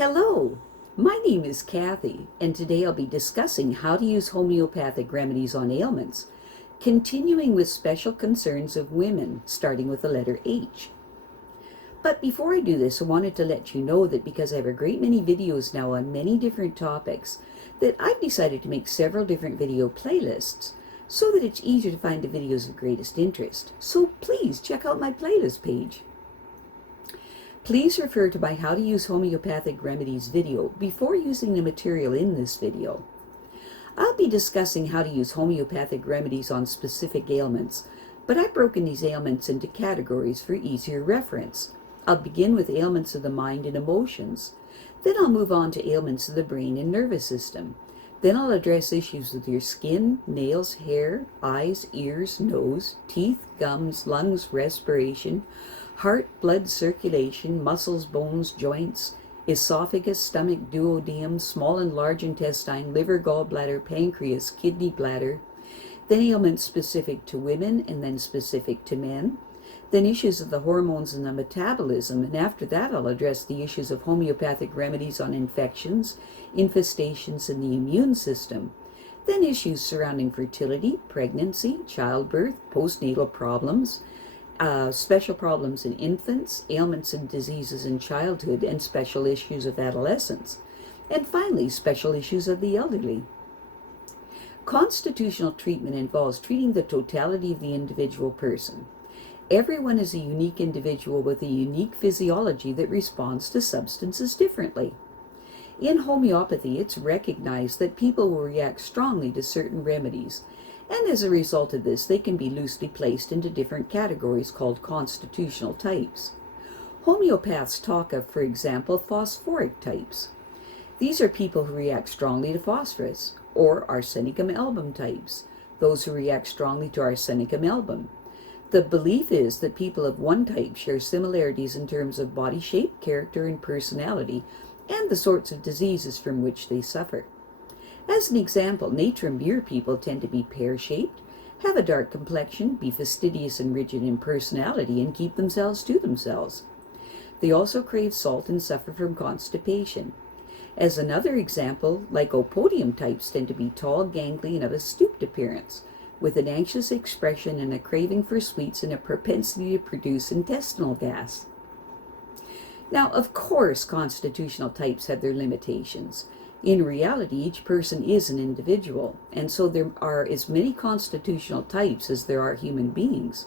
Hello, my name is Kathy, and today I'll be discussing how to use homeopathic remedies on ailments, continuing with special concerns of women, starting with the letter H. But before I do this, I wanted to let you know that because I have a great many videos now on many different topics, that I've decided to make several different video playlists so that it's easier to find the videos of greatest interest. So please check out my playlist page. Please refer to my How to Use Homeopathic Remedies video before using the material in this video. I'll be discussing how to use homeopathic remedies on specific ailments, but I've broken these ailments into categories for easier reference. I'll begin with ailments of the mind and emotions. Then I'll move on to ailments of the brain and nervous system. Then I'll address issues with your skin, nails, hair, eyes, ears, nose, teeth, gums, lungs, respiration, heart, blood circulation, muscles, bones, joints, esophagus, stomach, duodenum, small and large intestine, liver, gallbladder, pancreas, kidney, bladder. Then ailments specific to women and then specific to men. Then issues of the hormones and the metabolism, and after that I'll address the issues of homeopathic remedies on infections, infestations, and the immune system. Then issues surrounding fertility, pregnancy, childbirth, postnatal problems, special problems in infants, ailments and diseases in childhood, and special issues of adolescence. And finally, special issues of the elderly. Constitutional treatment involves treating the totality of the individual person. Everyone is a unique individual with a unique physiology that responds to substances differently. In homeopathy, it's recognized that people will react strongly to certain remedies, and as a result of this, they can be loosely placed into different categories called constitutional types. Homeopaths talk of, for example, phosphoric types. These are people who react strongly to phosphorus, or arsenicum album types, those who react strongly to arsenicum album. The belief is that people of one type share similarities in terms of body shape, character, and personality, and the sorts of diseases from which they suffer. As an example, natrum beer people tend to be pear-shaped, have a dark complexion, be fastidious and rigid in personality, and keep themselves to themselves. They also crave salt and suffer from constipation. As another example, lycopodium types tend to be tall, gangly, and of a stooped appearance, with an anxious expression and a craving for sweets and a propensity to produce intestinal gas. Now, of course, constitutional types have their limitations. In reality, each person is an individual, and so there are as many constitutional types as there are human beings.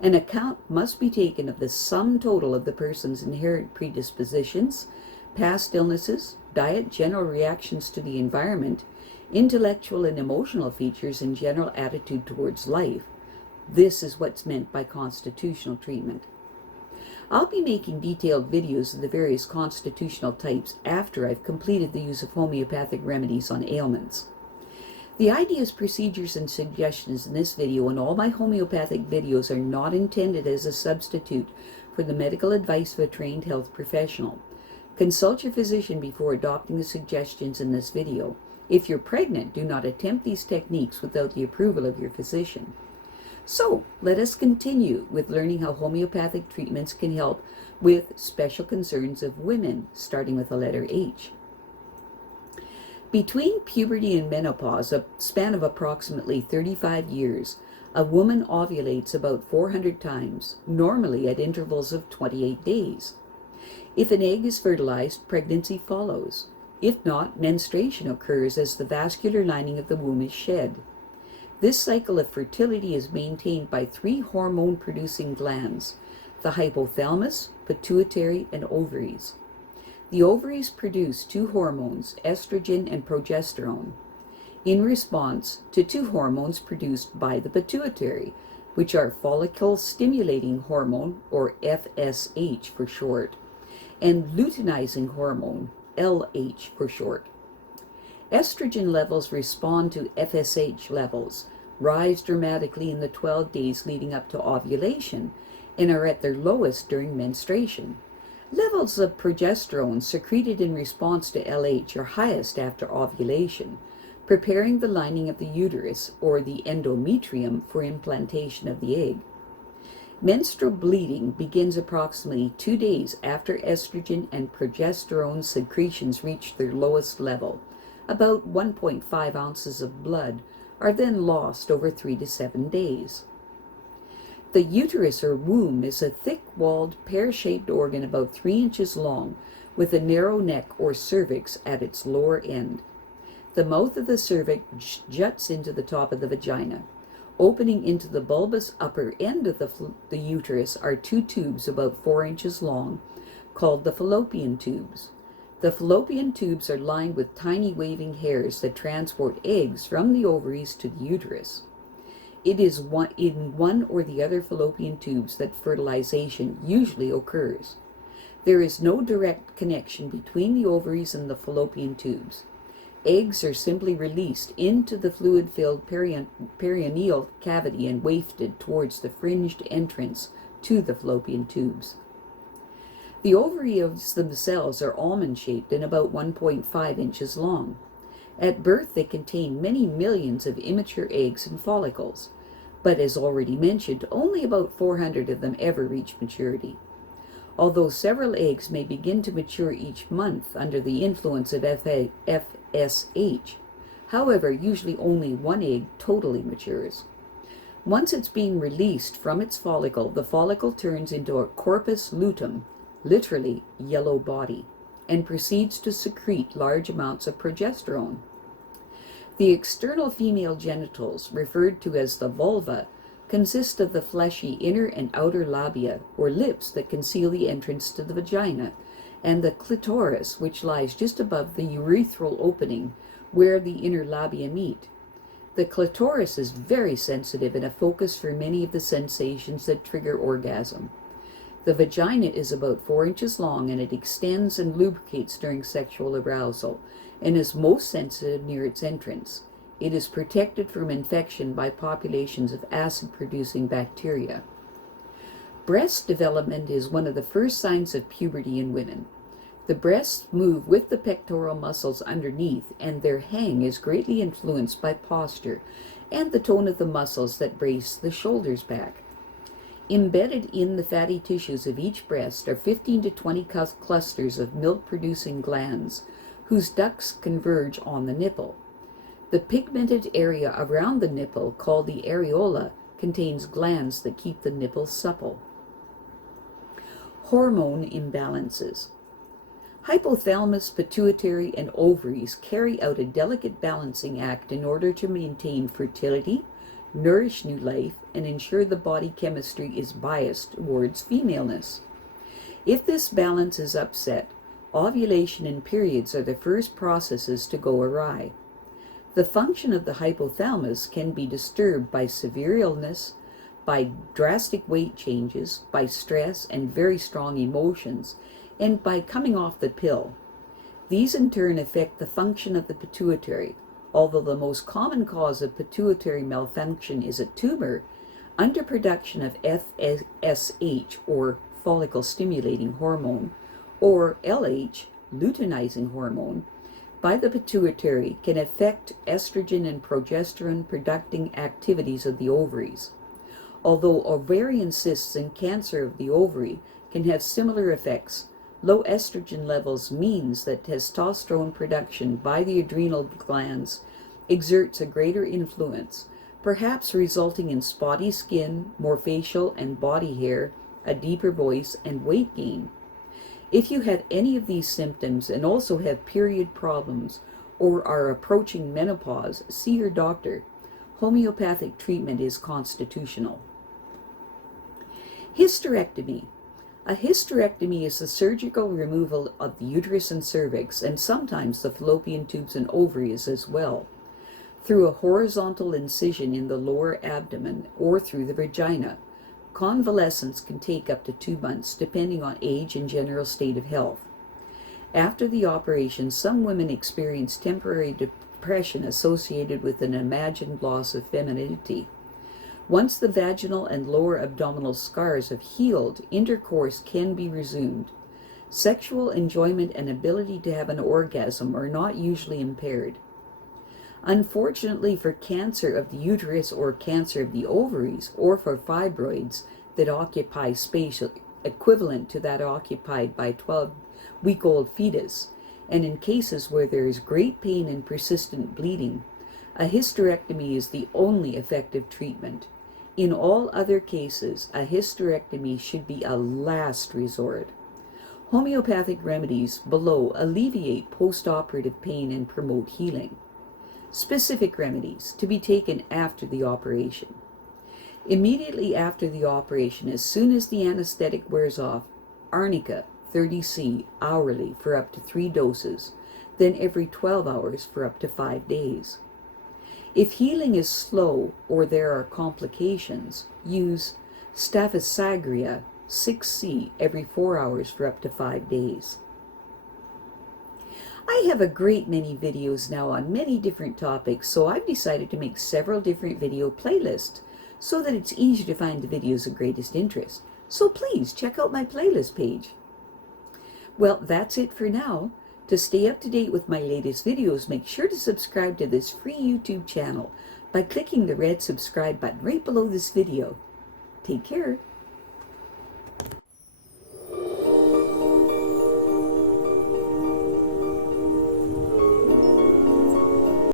An account must be taken of the sum total of the person's inherent predispositions, past illnesses, diet, general reactions to the environment, intellectual and emotional features, and general attitude towards life. This is what's meant by constitutional treatment. I'll be making detailed videos of the various constitutional types after I've completed the use of homeopathic remedies on ailments. The ideas, procedures, and suggestions in this video and all my homeopathic videos are not intended as a substitute for the medical advice of a trained health professional. Consult your physician before adopting the suggestions in this video. If you're pregnant, do not attempt these techniques without the approval of your physician. So, let us continue with learning how homeopathic treatments can help with special concerns of women, starting with the letter H. Between puberty and menopause, a span of approximately 35 years, a woman ovulates about 400 times, normally at intervals of 28 days. If an egg is fertilized, pregnancy follows. If not, menstruation occurs as the vascular lining of the womb is shed. This cycle of fertility is maintained by 3 hormone-producing glands, the hypothalamus, pituitary, and ovaries. The ovaries produce 2 hormones, estrogen and progesterone, in response to 2 hormones produced by the pituitary, which are follicle-stimulating hormone, or FSH for short, and luteinizing hormone, LH for short. Estrogen levels respond to FSH levels, rise dramatically in the 12 days leading up to ovulation, and are at their lowest during menstruation. Levels of progesterone secreted in response to LH are highest after ovulation, preparing the lining of the uterus, or the endometrium, for implantation of the egg. Menstrual bleeding begins approximately 2 days after estrogen and progesterone secretions reach their lowest level. About 1.5 ounces of blood are then lost over 3 to 7 days. The uterus or womb is a thick-walled, pear-shaped organ about 3 inches long, with a narrow neck or cervix at its lower end. The mouth of the cervix juts into the top of the vagina. Opening into the bulbous upper end of the uterus are 2 tubes about 4 inches long, called the fallopian tubes. The fallopian tubes are lined with tiny waving hairs that transport eggs from the ovaries to the uterus. It is in one or the other fallopian tubes that fertilization usually occurs. There is no direct connection between the ovaries and the fallopian tubes. Eggs are simply released into the fluid-filled perineal cavity and wafted towards the fringed entrance to the fallopian tubes. The ovaries themselves are almond-shaped and about 1.5 inches long. At birth, they contain many millions of immature eggs and follicles, but as already mentioned, only about 400 of them ever reach maturity. Although several eggs may begin to mature each month under the influence of FSH, however, usually only one egg totally matures. Once it's being released from its follicle, the follicle turns into a corpus luteum, literally yellow body, and proceeds to secrete large amounts of progesterone. The external female genitals, referred to as the vulva, consist of the fleshy inner and outer labia, or lips that conceal the entrance to the vagina, and the clitoris, which lies just above the urethral opening, where the inner labia meet. The clitoris is very sensitive and a focus for many of the sensations that trigger orgasm. The vagina is about 4 inches long, and it extends and lubricates during sexual arousal, and is most sensitive near its entrance. It is protected from infection by populations of acid-producing bacteria. Breast development is one of the first signs of puberty in women. The breasts move with the pectoral muscles underneath, and their hang is greatly influenced by posture and the tone of the muscles that brace the shoulders back. Embedded in the fatty tissues of each breast are 15 to 20 clusters of milk-producing glands, whose ducts converge on the nipple. The pigmented area around the nipple, called the areola, contains glands that keep the nipple supple. Hormone imbalances. Hypothalamus, pituitary, and ovaries carry out a delicate balancing act in order to maintain fertility, nourish new life, and ensure the body chemistry is biased towards femaleness. If this balance is upset, ovulation and periods are the first processes to go awry. The function of the hypothalamus can be disturbed by severe illness, by drastic weight changes, by stress and very strong emotions, and by coming off the pill. These in turn affect the function of the pituitary. Although the most common cause of pituitary malfunction is a tumor, underproduction of FSH, or follicle-stimulating hormone, or LH, luteinizing hormone, by the pituitary can affect estrogen and progesterone producing activities of the ovaries. Although ovarian cysts and cancer of the ovary can have similar effects, low estrogen levels means that testosterone production by the adrenal glands exerts a greater influence, perhaps resulting in spotty skin, more facial and body hair, a deeper voice, and weight gain. If you have any of these symptoms and also have period problems or are approaching menopause, see your doctor. Homeopathic treatment is constitutional. Hysterectomy. A hysterectomy is the surgical removal of the uterus and cervix, and sometimes the fallopian tubes and ovaries as well, through a horizontal incision in the lower abdomen or through the vagina. Convalescence can take up to 2 months, depending on age and general state of health. After the operation, some women experience temporary depression associated with an imagined loss of femininity. Once the vaginal and lower abdominal scars have healed, intercourse can be resumed. Sexual enjoyment and ability to have an orgasm are not usually impaired. Unfortunately for cancer of the uterus or cancer of the ovaries, or for fibroids, that occupy space equivalent to that occupied by a 12-week-old fetus, and in cases where there is great pain and persistent bleeding, a hysterectomy is the only effective treatment. In all other cases, a hysterectomy should be a last resort. Homeopathic remedies below alleviate post-operative pain and promote healing. Specific remedies to be taken after the operation. Immediately after the operation, as soon as the anesthetic wears off, Arnica 30C hourly for up to 3 doses, then every 12 hours for up to 5 days. If healing is slow or there are complications, use Staphisagria 6C every 4 hours for up to 5 days. I have a great many videos now on many different topics, so I've decided to make several different video playlists so that it's easy to find the videos of greatest interest. So please check out my playlist page. Well, that's it for now. To stay up to date with my latest videos, make sure to subscribe to this free YouTube channel by clicking the red subscribe button right below this video. Take care.